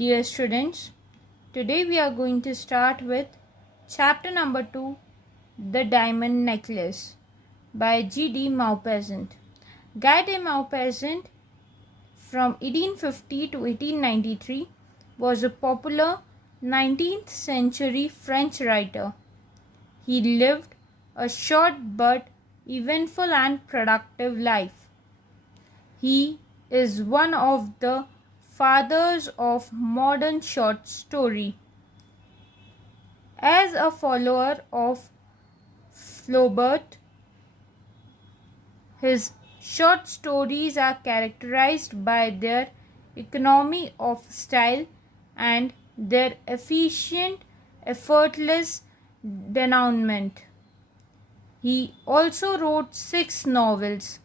Dear students, today we are going to start with chapter number 2, The Diamond Necklace by G.D. Maupassant. Guy de Maupassant from 1850 to 1893 was a popular 19th century French writer. He lived a short but eventful and productive life. He is one of the fathers of modern short story. As a follower of Flaubert, his short stories are characterized by their economy of style and their efficient, effortless denouement. He also wrote 6 novels.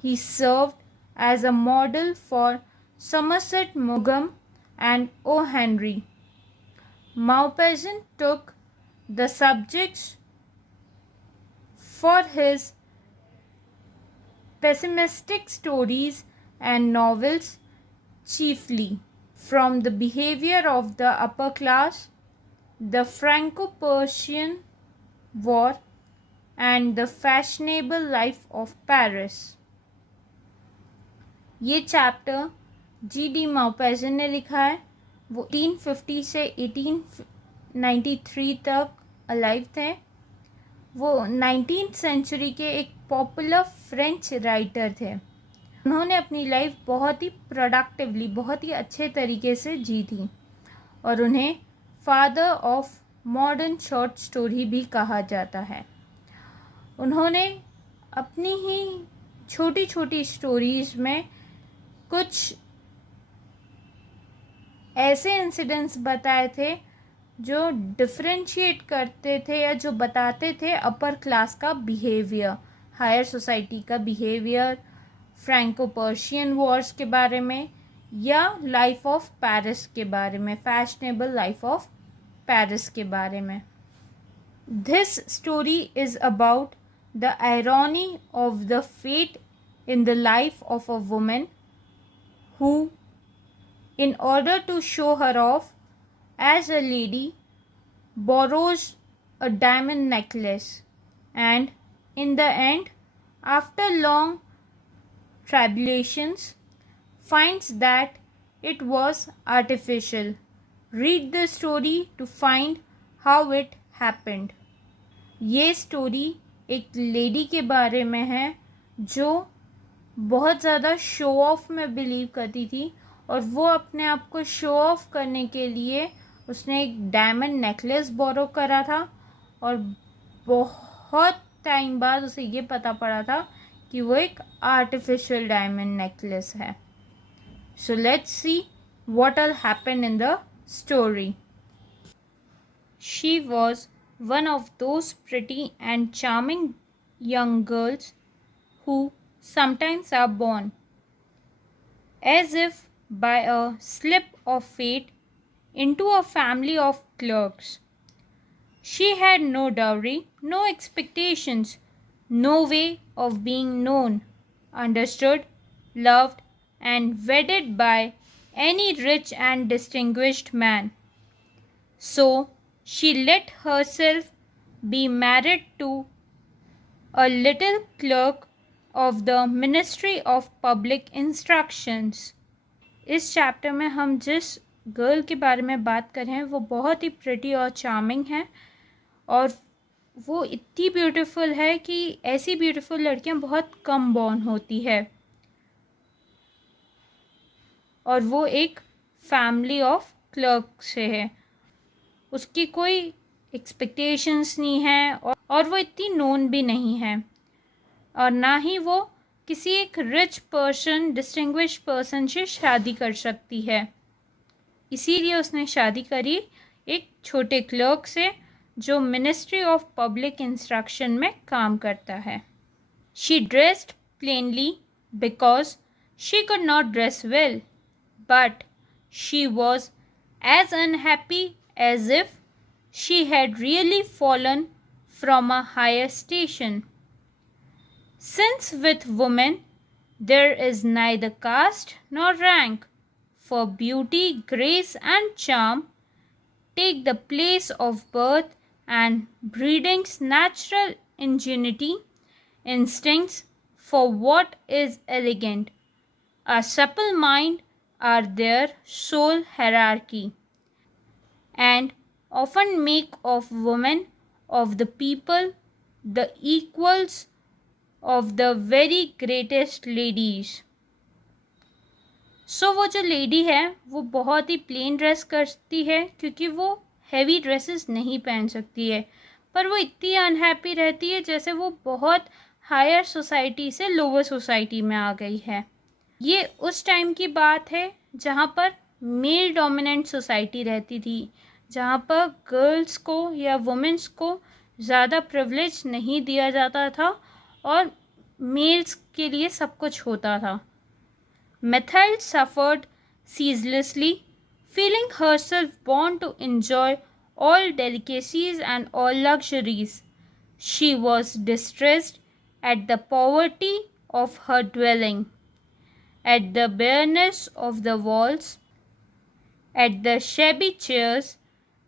He served as a model for Somerset Maugham and O. Henry. Maupassant took the subjects for his pessimistic stories and novels chiefly from the behavior of the upper class, the Franco-Prussian War, and the fashionable life of Paris. ये chapter G.D. Maupassant ने लिखा है. वो 1850 से 1893 तक अलाइव थे. वो 19th century के एक पॉपुलर फ्रेंच राइटर थे. उन्होंने अपनी लाइफ बहुत ही प्रोडक्टिवली, बहुत ही अच्छे तरीके से जी थी और उन्हें father of modern short story भी कहा जाता है. उन्होंने अपनी ही छोटी छोटी स्टोरीज़ में कुछ ऐसे इंसिडेंट्स बताए थे जो डिफ्रेंशिएट करते थे या जो बताते थे अपर क्लास का बिहेवियर, हायर सोसाइटी का बिहेवियर, फ्रैंको पर्शियन वॉर्स के बारे में या लाइफ ऑफ पेरिस के बारे में, फैशनेबल लाइफ ऑफ पेरिस के बारे में. This story is about the irony of the fate in the life of a woman who, in order to show her off as a lady, borrows a diamond necklace and in the end, after long tribulations, finds that it was artificial. Read the story to find how it happened. ये स्टोरी एक लेडी के बारे में है जो बहुत ज़्यादा show off में बिलीव करती थी और वो अपने आप को शो ऑफ करने के लिए उसने एक डायमंड नेकलेस बोरो करा था और बहुत टाइम बाद उसे ये पता पड़ा था कि वो एक आर्टिफिशियल डायमंड नेकलेस है. So let's see what will happen in the story. She was one of those pretty and charming young girls who sometimes are born as if by a slip of fate into a family of clerks. She had no dowry, no expectations, no way of being known, understood, loved, and wedded by any rich and distinguished man. So she let herself be married to a little clerk of the Ministry of Public Instructions. इस चैप्टर में हम जिस गर्ल के बारे में बात कर रहे हैं वो बहुत ही प्रिटी और चार्मिंग है और वो इतनी ब्यूटीफुल है कि ऐसी ब्यूटीफुल लड़कियां बहुत कम बॉर्न होती है और वो एक फैमिली ऑफ क्लर्क से है. उसकी कोई एक्सपेक्टेशंस नहीं है और वो इतनी नोन भी नहीं है और ना ही वो किसी एक रिच पर्सन, डिस्टिंग्विश पर्सन से शादी कर सकती है. इसीलिए उसने शादी करी एक छोटे क्लर्क से जो मिनिस्ट्री ऑफ पब्लिक इंस्ट्रक्शन में काम करता है. She dressed plainly because she could not dress well, but she was as unhappy as if she had really fallen from a higher station. Since with women there is neither caste nor rank, for beauty, grace, and charm take the place of birth and breeding's natural ingenuity, instincts for what is elegant, a supple mind are their sole hierarchy, and often make of women of the people the equals of the very greatest ladies. सो वो जो लेडी है वो बहुत ही plain dress करती है क्योंकि वो heavy dresses नहीं पहन सकती है, पर वो इतनी अनहैप्पी रहती है जैसे वो बहुत हायर सोसाइटी से लोअर सोसाइटी में आ गई है। ये उस टाइम की बात है जहाँ पर मेल डोमिनेंट सोसाइटी रहती थी, जहाँ पर गर्ल्स को या वुमेन्स को ज़्यादा प्रिविलेज नहीं दिया जाता था और मेल्स के लिए सब कुछ होता था। Mathilde suffered ceaselessly, feeling herself born to enjoy all delicacies and all luxuries. She was distressed at the poverty of her dwelling, at the bareness of the walls, at the shabby chairs,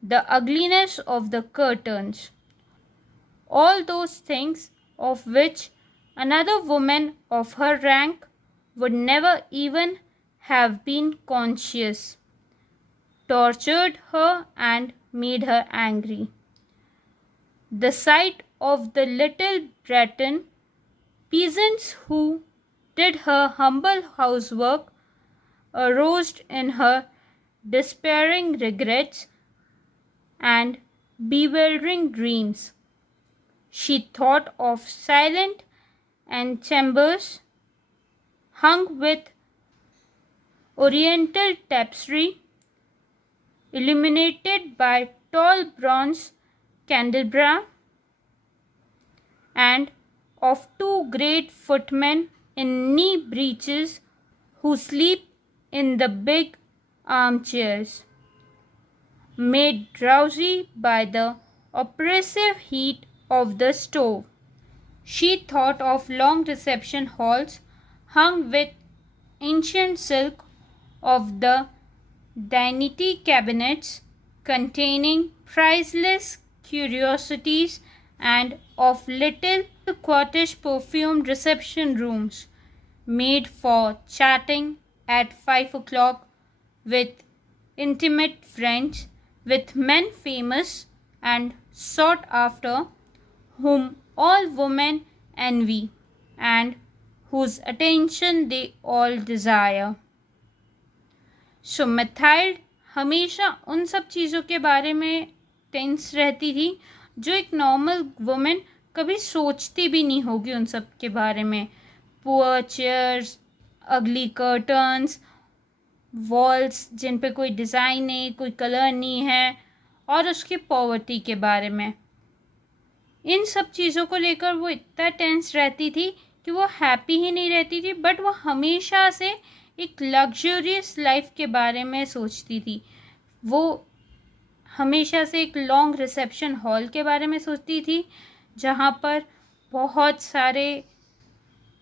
the ugliness of the curtains. All those things of which another woman of her rank would never even have been conscious, tortured her and made her angry. The sight of the little Breton peasants who did her humble housework aroused in her despairing regrets and bewildering dreams. She thought of silent antechambers hung with oriental tapestry, illuminated by tall bronze candelabra, and of two great footmen in knee breeches who sleep in the big armchairs, made drowsy by the oppressive heat of the stove. She thought of long reception halls hung with ancient silk, of the dainty cabinets containing priceless curiosities, and of little coquettish perfumed reception rooms made for chatting at 5 o'clock with intimate friends, with men famous and sought after, whom all women envy, and whose attention they all desire. सो मेथाइल्ड हमेशा उन सब चीज़ों के बारे में टेंस रहती थी जो एक नॉर्मल वुमेन कभी सोचती भी नहीं होगी उन सब के बारे में। पुअर चेयर्स, अगली कर्टन्स, वॉल्स जिन पे कोई डिज़ाइन नहीं, कोई कलर नहीं है, और उसकी पॉवर्टी के बारे में। इन सब चीज़ों को लेकर वो इतना टेंस रहती थी कि वो हैप्पी ही नहीं रहती थी, बट वो हमेशा से एक लग्जरियस लाइफ के बारे में सोचती थी। वो हमेशा से एक लॉन्ग रिसेप्शन हॉल के बारे में सोचती थी जहाँ पर बहुत सारे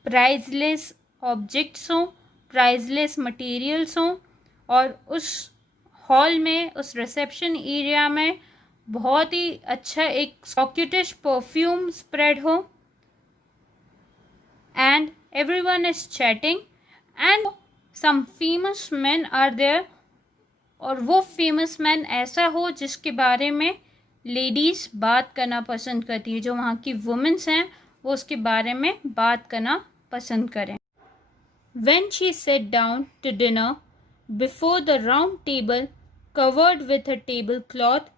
प्राइजलेस ऑब्जेक्ट्स हों, प्राइजलेस मटेरियल्स हों, और उस हॉल में, उस रिसेप्शन एरिया में बहुत ही अच्छा एक सॉक्यूटिश परफ्यूम स्प्रेड हो, and everyone is chatting and some famous man are there, और वो फेमस मैन ऐसा हो जिसके बारे में लेडीज़ बात करना पसंद करती है, जो वहाँ की वुमेन्स हैं वो उसके बारे में बात करना पसंद करें। When she sat down to dinner before the round table covered with a tablecloth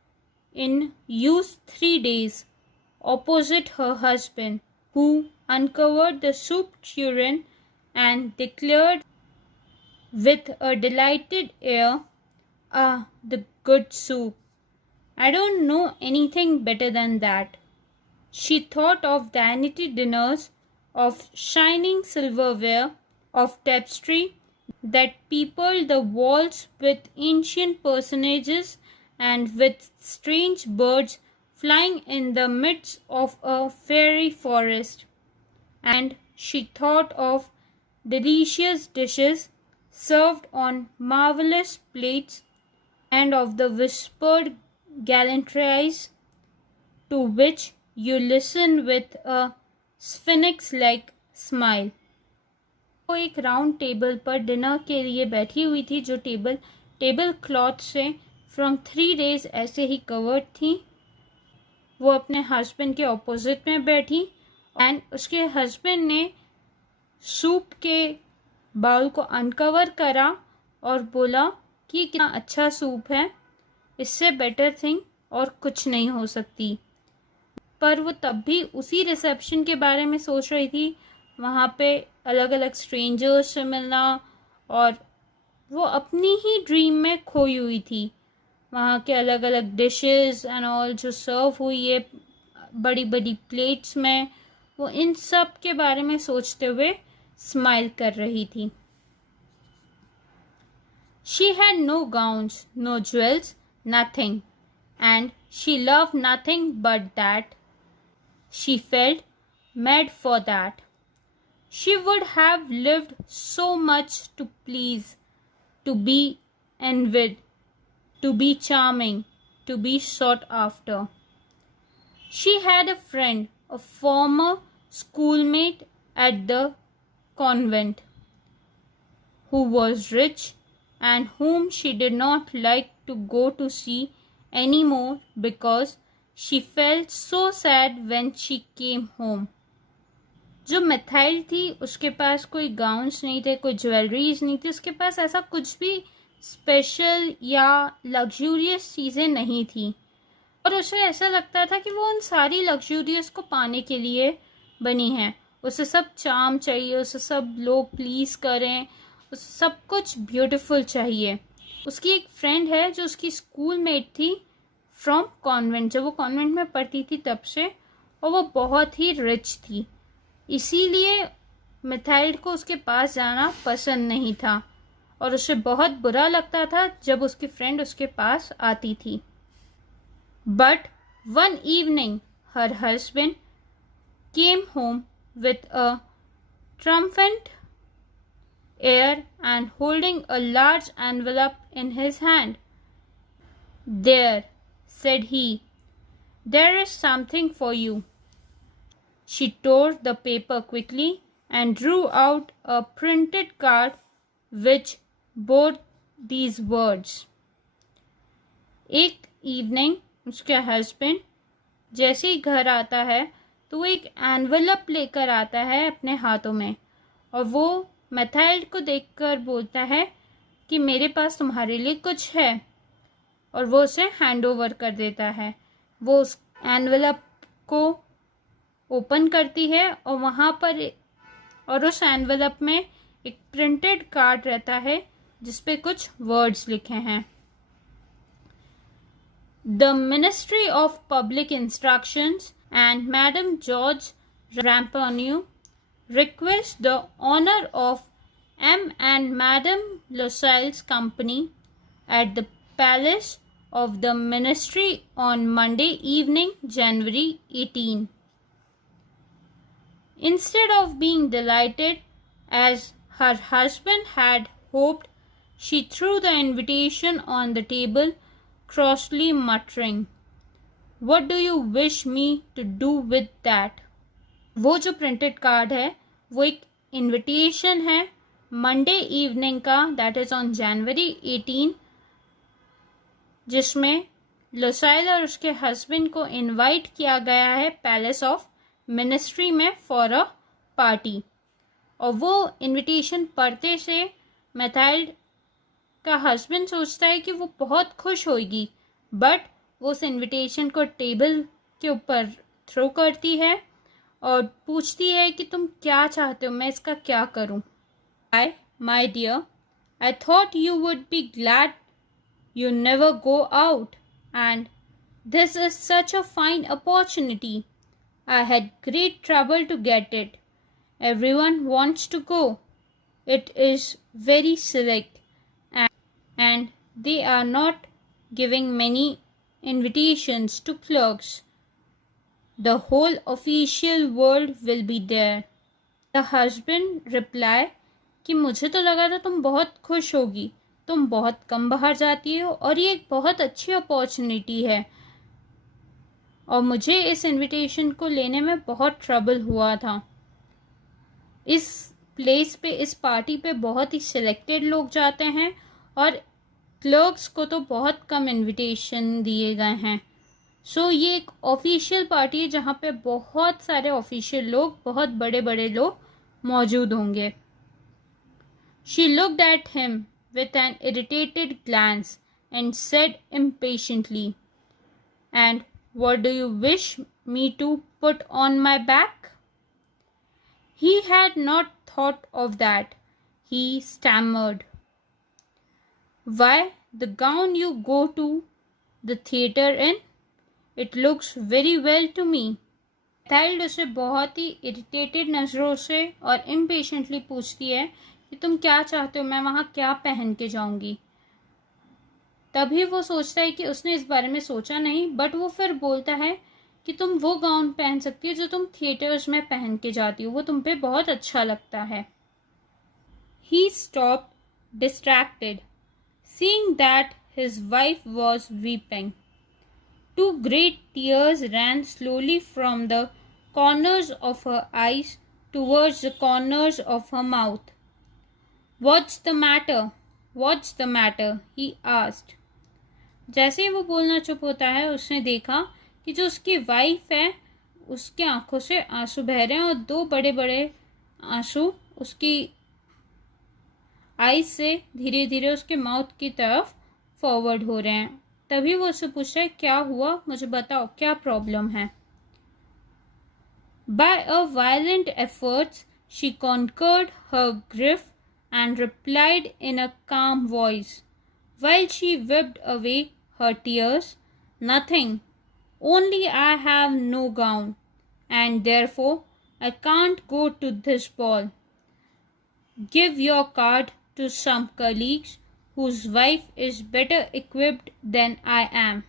in use 3 days, opposite her husband, who uncovered the soup tureen and declared with a delighted air, "Ah, the good soup! I don't know anything better than that." She thought of dainty dinners, of shining silverware, of tapestry that peopled the walls with ancient personages and with strange birds flying in the midst of a fairy forest. And she thought of delicious dishes served on marvelous plates, and of the whispered gallantries to which you listen with a sphinx-like smile. वो एक round table पर डिनर के लिए बैठी हुई थी, जो table cloth से फ्रॉम 3 days ऐसे ही कवर्ड थी। वो अपने हस्बैंड के ऑपोजिट में बैठी एंड उसके हस्बैंड ने सूप के बाउल को अनकवर करा और बोला कि कितना अच्छा सूप है, इससे बेटर थिंग और कुछ नहीं हो सकती। पर वो तब भी उसी रिसेप्शन के बारे में सोच रही थी, वहाँ पे अलग अलग स्ट्रेंजर्स से मिलना, और वो अपनी ही ड्रीम में खोई हुई थी। वहाँ के अलग अलग डिशेस एंड ऑल जो सर्व हुई है बड़ी बड़ी प्लेट्स में, वो इन सब के बारे में सोचते हुए स्माइल कर रही थी। She had no gowns, no jewels, nothing, and she loved nothing but that. She felt mad for that. She would have lived so much to please, to be envied, to be charming, to be sought after. She had a friend, a former schoolmate at the convent, who was rich and whom she did not like to go to see any more because she felt so sad when she came home. जो मिथाइल थी उसके पास कोई गाउन्स नहीं थे, कोई ज्वेलरीज नहीं थी, उसके पास ऐसा कुछ भी स्पेशल या लग्जूरियस चीज़ें नहीं थी, और उसे ऐसा लगता था कि वो उन सारी लग्जूरियस को पाने के लिए बनी है। उसे सब चार्म चाहिए, उसे सब लोग प्लीज़ करें, उसे सब कुछ ब्यूटीफुल चाहिए। उसकी एक फ्रेंड है जो उसकी स्कूल मेट थी फ्रॉम कॉन्वेंट, जब वो कॉन्वेंट में पढ़ती थी तब से, और वो बहुत ही रिच थी, इसीलिए मिथाइल को उसके पास जाना पसंद नहीं था और उसे बहुत बुरा लगता था जब उसकी फ्रेंड उसके पास आती थी। But one evening her husband came home with a triumphant air and holding a large envelope in his hand. "There," said he, "there is something for you." She tore the paper quickly and drew out a printed card which bore these words. एक इवनिंग उसके हस्बैंड जैसे ही घर आता है तो वो एक एनवेलप लेकर आता है अपने हाथों में, और वो मिथाइल को देखकर बोलता है कि मेरे पास तुम्हारे लिए कुछ है, और वो उसे हैंड ओवर कर देता है। वो उस एनवेलप को ओपन करती है और वहाँ पर और उस एनवेलप में एक प्रिंटेड कार्ड रहता है जिसपे कुछ वर्ड्स लिखे हैं। The Ministry of Public Instructions and Madame George Ramponneau request the honor of M. and Madame Loissel's company at the Palace of the Ministry on Monday evening, January 18. Instead of being delighted, as her husband had hoped, she threw the invitation on the table, crossly muttering, "What do you wish me to do with that?" वो जो printed card है वो एक इनविटेशन है Monday evening का, that is on January 18, जिसमें लोसाइल और उसके हस्बैंड को इनवाइट किया गया है पैलेस ऑफ मिनिस्ट्री में फॉर अ पार्टी। और वो इनविटेशन पढ़ते से मिथाइल का हस्बैंड सोचता है कि वो बहुत खुश होगी, बट वो उस इनविटेशन को टेबल के ऊपर थ्रो करती है और पूछती है कि तुम क्या चाहते हो, मैं इसका क्या करूं? "Why, my dear, I thought you would be glad you never go out, and this is such a fine opportunity. I had great trouble to get it. Everyone wants to go. It is very select, and they are not giving many invitations to clerks. The whole official world will be there." The husband replied कि मुझे तो लगा था तुम बहुत खुश होगी, तुम बहुत कम बाहर जाती हो और ये एक बहुत अच्छी अपॉर्चुनिटी है, और मुझे इस इनविटेशन को लेने में बहुत ट्रबल हुआ था। इस प्लेस पे, इस पार्टी पे बहुत ही सिलेक्टेड लोग जाते हैं और क्लर्क्स को तो बहुत कम इनविटेशन दिए गए हैं। सो ये एक ऑफिशियल पार्टी है जहाँ पे बहुत सारे ऑफिशियल लोग, बहुत बड़े बड़े लोग मौजूद होंगे। She looked at him with an irritated glance and said impatiently, "And what do you wish me to put on my back?" He had not thought of that. He stammered, "Why, the gown you go to the theatre in. It looks very well to me." एथेल्ड उसे बहुत ही इरिटेटेड नज़रों से और इम्पेशेंटली पूछती है कि तुम क्या चाहते हो, मैं वहाँ क्या पहन के जाऊंगी। तभी वो सोचता है कि उसने इस बारे में सोचा नहीं, बट वो फिर बोलता है कि तुम वो गाउन पहन सकती हो जो तुम थिएटर्स में पहन के जाती हो, वो तुम पे बहुत अच्छा लगता है। He stopped distracted, seeing that his wife was weeping. Two great tears ran slowly from the corners of her eyes towards the corners of her mouth. "What's the matter? What's the matter?" he asked. जैसे ही वो बोलना चुप होता है, उसने देखा कि जो उसकी वाइफ है उसकी आंखों से आंसू बह रहे हैं और दो बड़े बड़े आंसू उसकी आईज से धीरे धीरे उसके माउथ की तरफ फॉरवर्ड हो रहे हैं। तभी वो उससे पूछ रहा है, क्या हुआ, मुझे बताओ, क्या प्रॉब्लम है। By a violent efforts she conquered her grief and replied in a calm voice, while she wiped away her tears, "Nothing. Only I have no gown, and therefore I can't go to this ball. Give your card to some colleagues whose wife is better equipped than I am."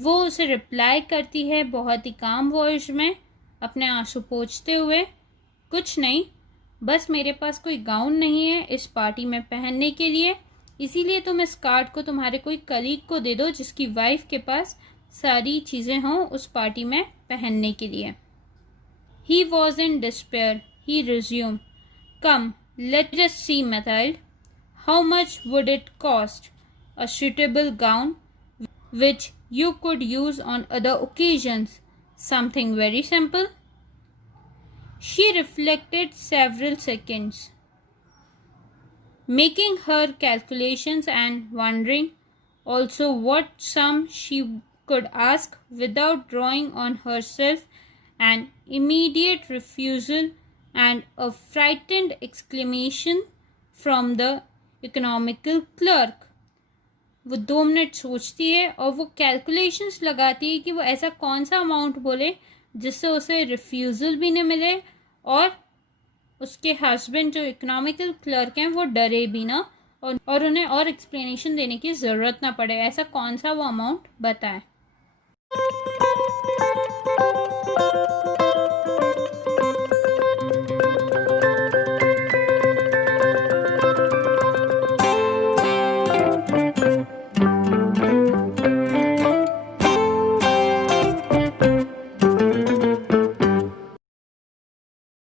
वो उसे रिप्लाई करती है बहुत ही काम वॉइस में, अपने आंसू पोंछते हुए, कुछ नहीं, बस मेरे पास कोई गाउन नहीं है इस पार्टी में पहनने के लिए, इसीलिए तुम इस कार्ड को तुम्हारे कोई कलीग को दे दो जिसकी वाइफ के पास सारी चीज़ें हों उस पार्टी में पहनने के लिए। He was in despair. He resumed, "Come, let us see, Mathilde. How much would it cost? A suitable gown which you could use on other occasions. Something very simple." She reflected several seconds, making her calculations and wondering also what sum she could ask without drawing on herself an immediate refusal and a frightened exclamation from the economical clerk. वो 2 मिनट सोचती है और वो कैलकुलेशंस लगाती है कि वो ऐसा कौन सा अमाउंट बोले जिससे उसे रिफ्यूज़ल भी न मिले और उसके हस्बैंड जो इकोनॉमिकल क्लर्क हैं वो डरे भी ना, और उन्हें और एक्सप्लेनेशन देने की ज़रूरत ना पड़े। ऐसा कौन सा वो अमाउंट बताए।